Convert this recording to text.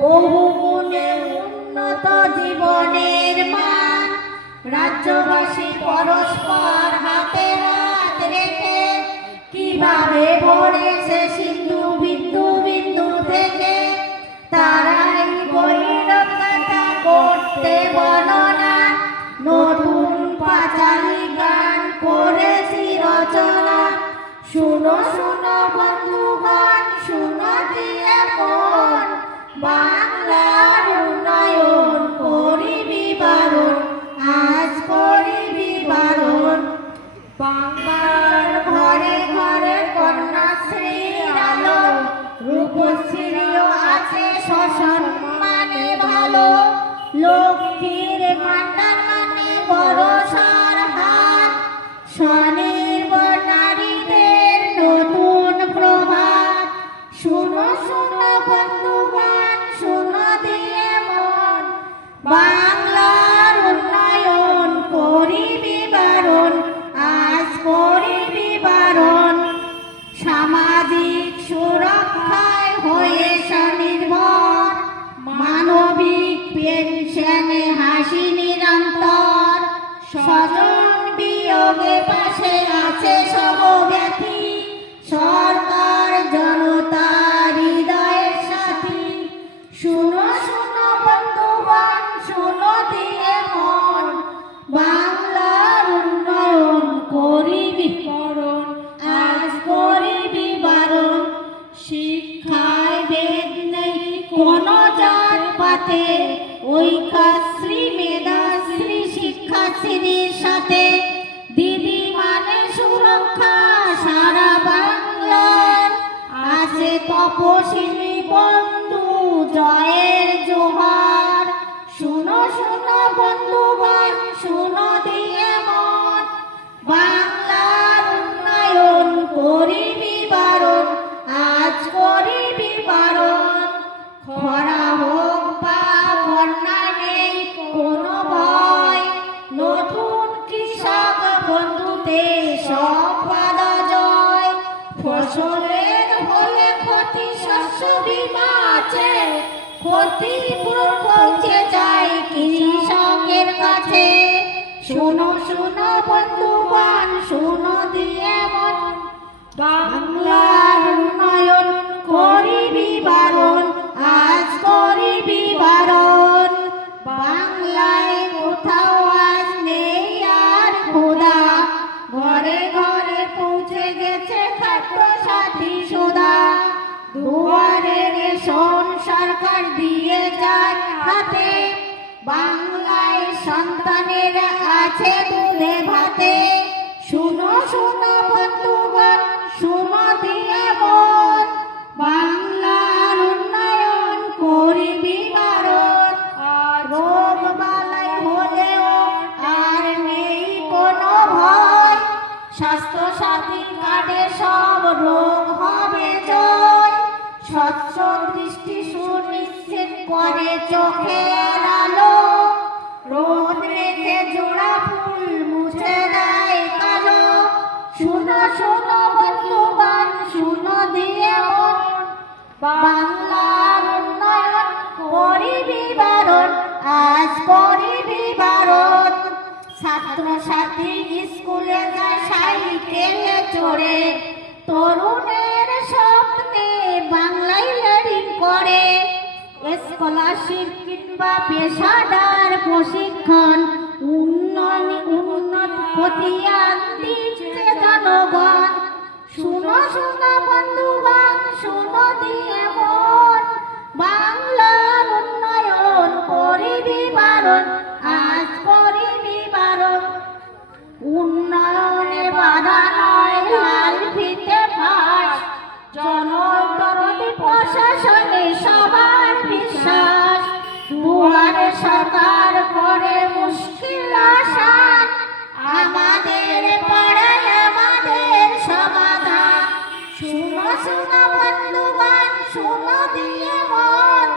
বহু গুণে উন্নত জীবনের মান। রাজ্যবাসী পরস্পর হাতে হাত রেখে কিভাবে ভরেছে সিন্ধু বিন্দু বিন্দু থেকে। তারাই বৈরকতা করতে বর্ণনা, নতুন পাঁচালী গান করেছি রচনা। শুনো শুনো বন্ধুগণ, শুনো দিয়ে মন, বাংলার উন্নয়ন করিবি বারণ, আজ করিবি বারণ। বাংলার ঘরে ঘরে কন্যাশ্রীর আলো, রূপশ্রীও আছে সসম্মানে ভালো। লক্ষ্মীর ভান্ডার মানে ভরসার হাত, স্বনির্ভর নারীদের নতুন প্রভাত। শুনো শুনো বন্ধুগণ, শুনো দিয়ে মন, বাংলার উন্নয়ন করিবি বারণ, আজ করিবি বারণ। সামাজিক সুরক্ষায় হয়ে স্বনির্ভর, মানবিক পেনশনে হাসি নিরন্তর। স্বজন বিয়োগে পাশে আছে সর্বব্যাপী, সরকার জনতার হৃদয়ের সাথী। শুনো শুনো বন্ধুগণ, শুনো দিয়ে মন, বাংলার উন্নয়ন করিবি বারণ, আজ করিবি বারণ। শিক্ষায় ভেদ নেই কোনো জাত পাতে, ঐক্যশ্রী মেধাশ্রী শিক্ষাশ্রীর সাথে। দিদি মানে সুরক্ষা সারা বাংলার, আছে তপশিলি বন্ধু জয়ের জোহার। শুনো শুনো বন্ধুগণ, শুনো দিয়ে মন, বাংলার উন্নয়ন করিবি বারণ, আজ করিবি বারণ। খরা হোক বা বন্যা নেই কোনো ভয়, নতুন কৃষক বন্ধুতে সব বাধা জয়। ফসলের হলে ক্ষতি শস্য বীমা আছে, ক্ষতিপূরণ পৌঁছে যায় কৃষকের কাছে। শুনো শুনো বন্ধুগণ, শুনো দিয়ে মন, বাংলার উন্নয়ন করিবি বারণ, আজ করিবি বারণ। বাংলায় কোথাও আজ নেই আর ক্ষুধা, ঘরে ঘরে পৌঁছে গেছে খাদ্যসাথী সুধা। দুয়ারে রেশন সরকার দিয়ে যায় হাতে, বাংলায় সন্তানের আছে দুধে ভাতে। শুনো শুনো বন্ধুগণ, শুনো দিয়ে মন, বাংলার উন্নয়ন করিবি বারণ। আর রোগ বালাই হলেও আর নেই কোনো ভয়, স্বাস্থ্য সাথী কার্ডে সব রোগ হবে জয়। স্বচ্ছ দৃষ্টি সুনিশ্চিত করে চোখের আলো, রোদ রেখে জোড়া ফুল মুছে দেয় কালো। শুনো শুনো বন্ধুগণ, শুনো দিয়ে মন, বাংলার উন্নয়ন করিবি বারণ, আজ করিবি বারণ। ছাত্র ছাত্রী স্কুলে যায় সাইকেলে চড়ে, তরুণের স্বপ্নে বাংলায় লার্নিং করে। স্কলারশিপ কিংবা পেশাদার প্রশিক্ষণ, উন্নত প্রতিয়ান দিচ্ছে জনগণ। শুনো শুনো বন্ধুগণ, শুনো দিয়ে মন, বাংলার উন্নয়ন করিবি বারণ, আজ করিবি বারণ। উন্নয়নে বাধা নয় লাল ফিতে ফাঁস, জনদরদি প্রশাসনে সবার বিশ্বাস। দুয়ারে সরকার